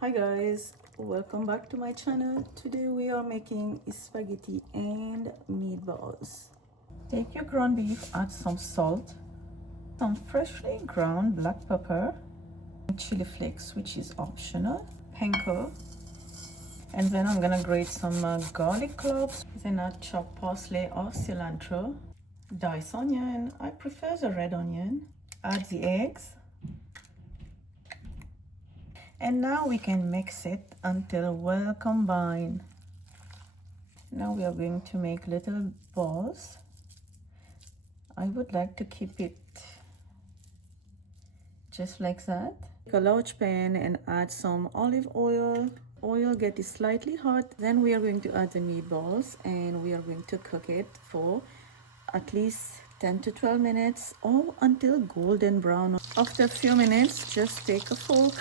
Hi guys, welcome back to my channel. Today we are making spaghetti and meatballs. Take your ground beef, add some salt, some freshly ground black pepper, chili flakes, which is optional, panko, and then I'm gonna grate some garlic cloves, then add chopped parsley or cilantro, dice onion, I prefer the red onion, add the eggs, and now we can mix it until well combined. Now we are going to make little balls. I would like to keep it just like that. Take a large pan and add some olive oil. Oil get slightly hot. Then we are going to add the meatballs and we are going to cook it for at least 10 to 12 minutes or until golden brown. After a few minutes, just take a fork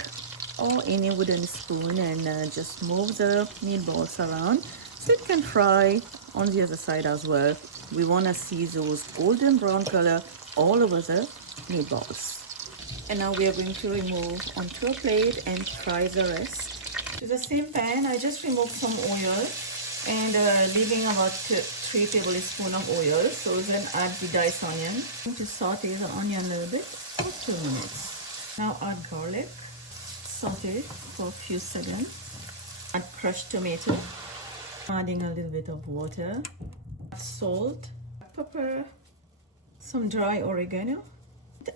or any wooden spoon and just move the meatballs around so it can fry on the other side as well. We want to see those golden brown color all over the meatballs. And now we are going to remove onto a plate and fry the rest. To the same pan, I just removed some oil and leaving about 3 tablespoons of oil. So then add the diced onion. I'm going to saute the onion a little bit for 2 minutes. Now add garlic. Saute for a few seconds. Add crushed tomato, adding a little bit of water, salt, pepper, some dry oregano,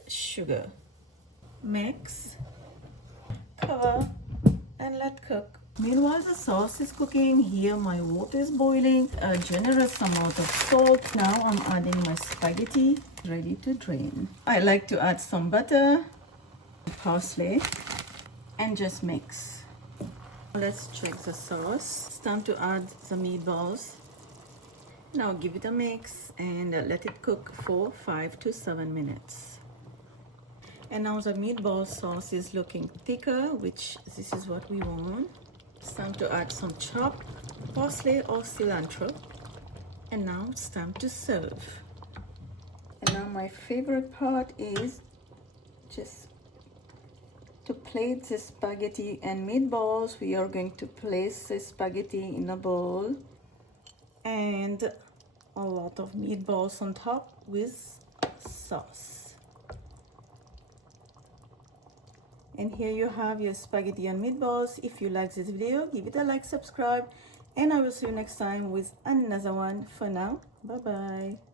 sugar. Mix, cover, and let cook. Meanwhile, the sauce is cooking. Here my water is boiling. A generous amount of salt. Now I'm adding my spaghetti, ready to drain. I like to add some butter, parsley, and just mix. Let's check the sauce. It's time to add the meatballs. Now give it a mix and let it cook for 5 to 7 minutes. And now the meatball sauce is looking thicker, which this is what we want. It's time to add some chopped parsley or cilantro. And now it's time to serve. And now my favorite part is just to plate the spaghetti and meatballs. We are going to place the spaghetti in a bowl and a lot of meatballs on top with sauce. And here you have your spaghetti and meatballs. If you like this video, give it a like, subscribe, and I will see you next time with another one. For now, bye bye.